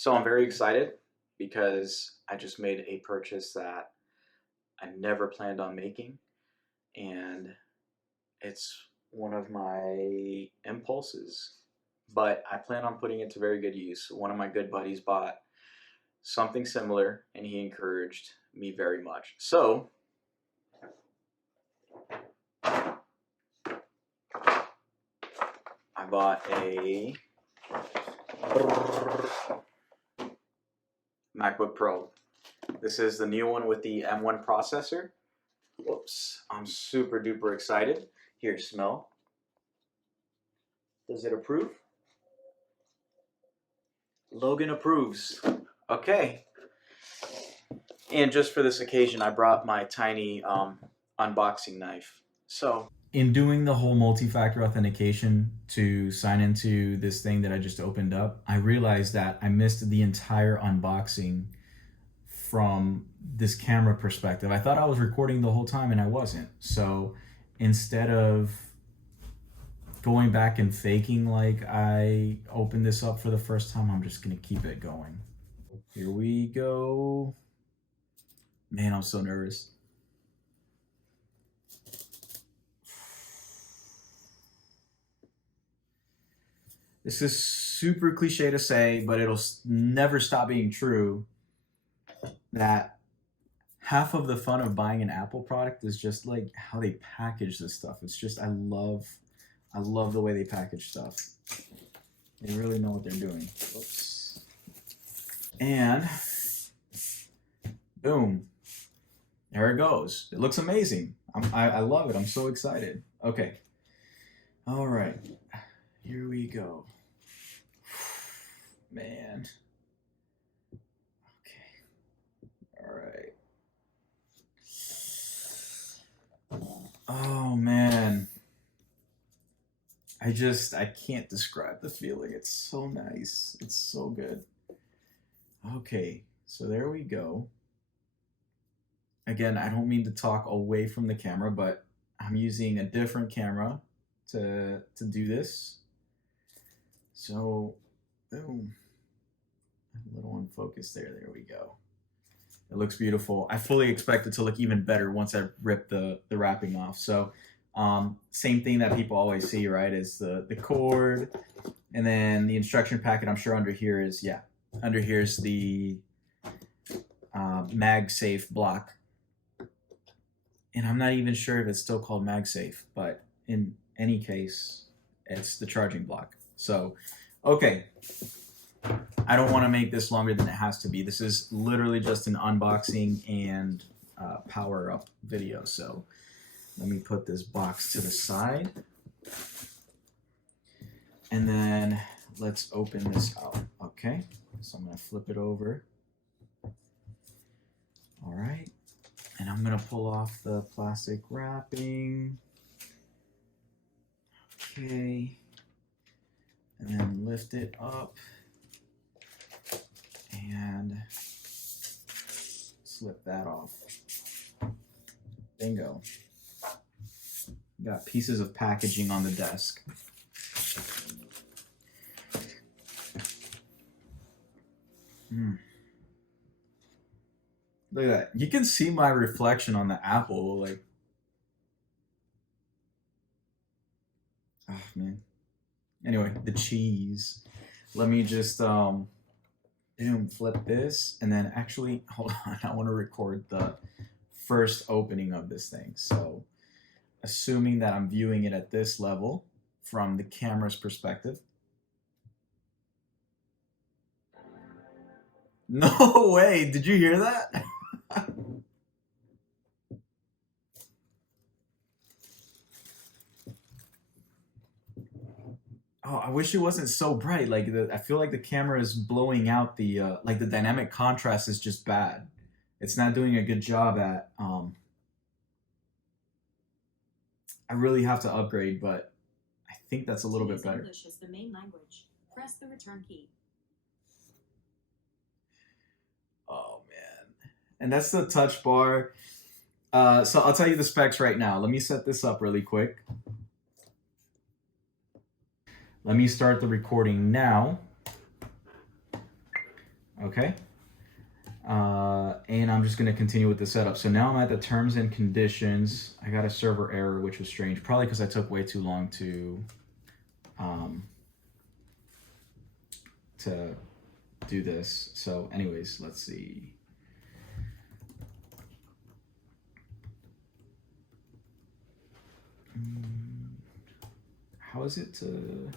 So I'm very excited because I just made a purchase that I never planned on making, and it's one of my impulses. But I plan on putting it to very good use. One of my good buddies bought something similar, and he encouraged me very much. So I bought a MacBook Pro. This is the new one with the M1 processor. Whoops, I'm super duper excited. Here, smell. Does it approve? Logan approves. Okay. And just for this occasion, I brought my tiny unboxing knife. So, in doing the whole multi-factor authentication to sign into this thing that I just opened up, I realized that I missed the entire unboxing from this camera perspective. I thought I was recording the whole time and I wasn't. So instead of going back and faking like I opened this up for the first time, I'm just gonna keep it going. Here we go. Man, I'm so nervous. This is super cliche to say, but it'll never stop being true, that half of the fun of buying an Apple product is just like how they package this stuff. It's just, I love the way they package stuff. They really know what they're doing. Whoops. And boom, there it goes. It looks amazing. I love it. I'm so excited. Okay. All right. Here we go. Man. Okay. All right. Oh, man. I can't describe the feeling. It's so nice. It's so good. Okay. So there we go. Again, I don't mean to talk away from the camera, but I'm using a different camera to do this. So, boom. A little unfocused there. There we go. It looks beautiful. I fully expect it to look even better once I rip the wrapping off. So, same thing that people always see, right, is the cord, and then the instruction packet. I'm sure under here is, yeah, under here is the MagSafe block. And I'm not even sure if it's still called MagSafe, but in any case, it's the charging block. So, okay. I don't want to make this longer than it has to be. This is literally just an unboxing and power up video. So let me put this box to the side. And then let's open this out. Okay. So I'm going to flip it over. All right. And I'm going to pull off the plastic wrapping. Okay. And then lift it up. And slip that off. Bingo. Got pieces of packaging on the desk. Look at that. You can see my reflection on the Apple. Like, oh man. Anyway, the cheese. Let me just flip this, and then actually, hold on. I want to record the first opening of this thing. So, assuming that I'm viewing it at this level from the camera's perspective. No way! Did you hear that? Oh, I wish it wasn't so bright. Like I feel like the camera is blowing out the like the dynamic contrast is just bad. It's not doing a good job at. I really have to upgrade, but I think that's a little bit better. English is the main language. Press the return key. Oh man, and that's the touch bar. So I'll tell you the specs right now. Let me set this up really quick. Let me start the recording now. Okay. And I'm just going to continue with the setup. So now I'm at the terms and conditions. I got a server error, which was strange, probably because I took way too long to do this. So anyways, let's see. How is it to...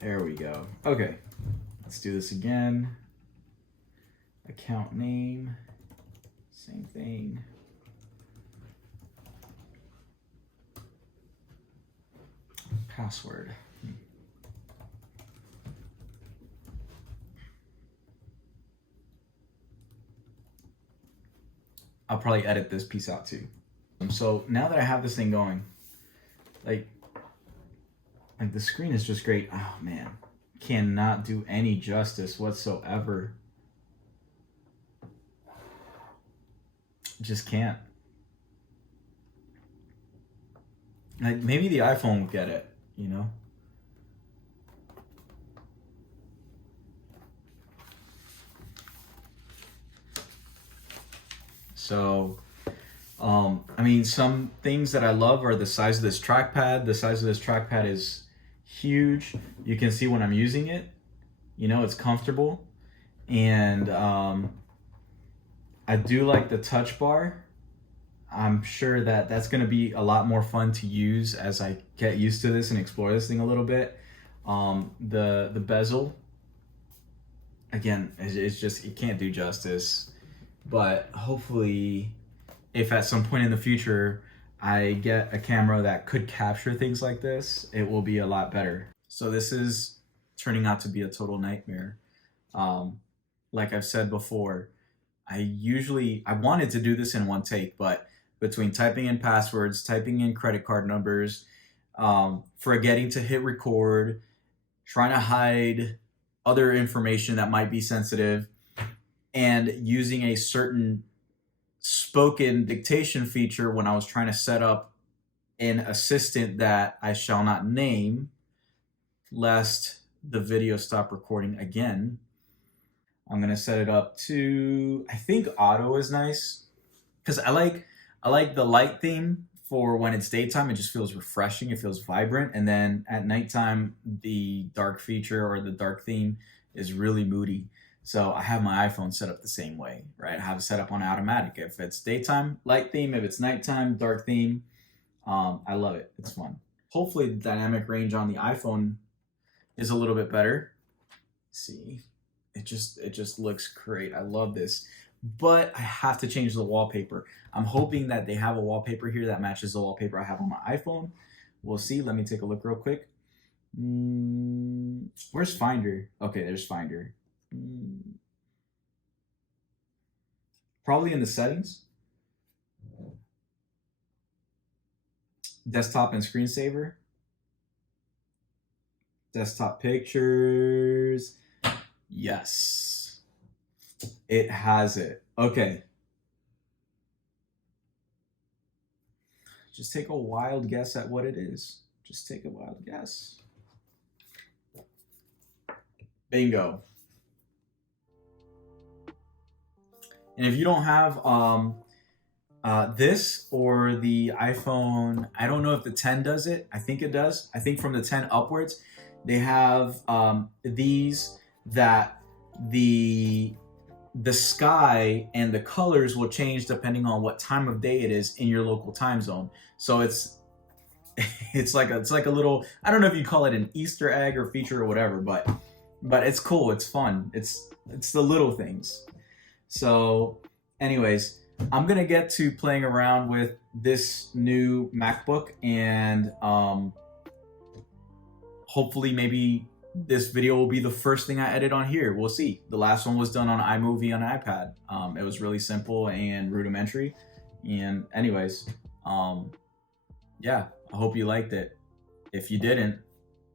There we go. Okay, let's do this again. Account name, same thing. Password. I'll probably edit this piece out too. So now that I have this thing going, like the screen is just great. Oh man, cannot do any justice whatsoever. Just can't. Like maybe the iPhone will get it, you know? So, I mean, some things that I love are the size of this trackpad. The size of this trackpad is huge. You can see when I'm using it, you know, it's comfortable. And I do like the touch bar. I'm sure that that's going to be a lot more fun to use as I get used to this and explore this thing a little bit. The bezel, again, it's just, it can't do justice. But hopefully, if at some point in the future I get a camera that could capture things like this, it will be a lot better. So this is turning out to be a total nightmare. Like I've said before, I wanted to do this in one take, but between typing in passwords, typing in credit card numbers, forgetting to hit record, trying to hide other information that might be sensitive, and using a certain spoken dictation feature when I was trying to set up an assistant that I shall not name, lest the video stop recording again. I'm gonna set it up to, I think auto is nice, because I like the light theme for when it's daytime. It just feels refreshing, it feels vibrant, and then at nighttime the dark feature or the dark theme is really moody. So I have my iPhone set up the same way, right? I have it set up on automatic. If it's daytime, light theme. If it's nighttime, dark theme. I love it. It's fun. Hopefully the dynamic range on the iPhone is a little bit better. Let's see, it just looks great. I love this, but I have to change the wallpaper. I'm hoping that they have a wallpaper here that matches the wallpaper I have on my iPhone. We'll see. Let me take a look real quick. Where's Finder? Okay, there's Finder. Probably in the settings. Desktop and screensaver. Desktop pictures. Yes. It has it. Okay. Just take a wild guess at what it is. Just take a wild guess. Bingo. And if you don't have this or the iPhone, I don't know if the 10 does it. I think it does. I think from the 10 upwards, they have these that the sky and the colors will change depending on what time of day it is in your local time zone. So it's like a little, I don't know if you call it an Easter egg or feature or whatever, but it's cool. It's fun. It's the little things. So anyways, I'm gonna get to playing around with this new MacBook, and hopefully maybe this video will be the first thing I edit on here. We'll see. The last one was done on iMovie on an iPad. It was really simple and rudimentary. And anyways, yeah, I hope you liked it. If you didn't,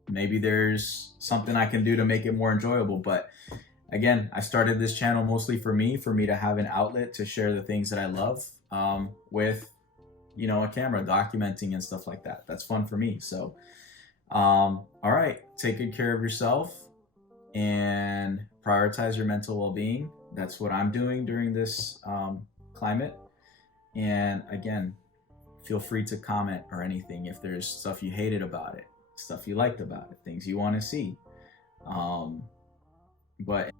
maybe there's something I can do to make it more enjoyable. But again, I started this channel mostly for me to have an outlet to share the things that I love with, you know, a camera, documenting and stuff like that. That's fun for me. So, all right, take good care of yourself, and prioritize your mental well-being. That's what I'm doing during this climate. And again, feel free to comment or anything if there's stuff you hated about it, stuff you liked about it, things you want to see. But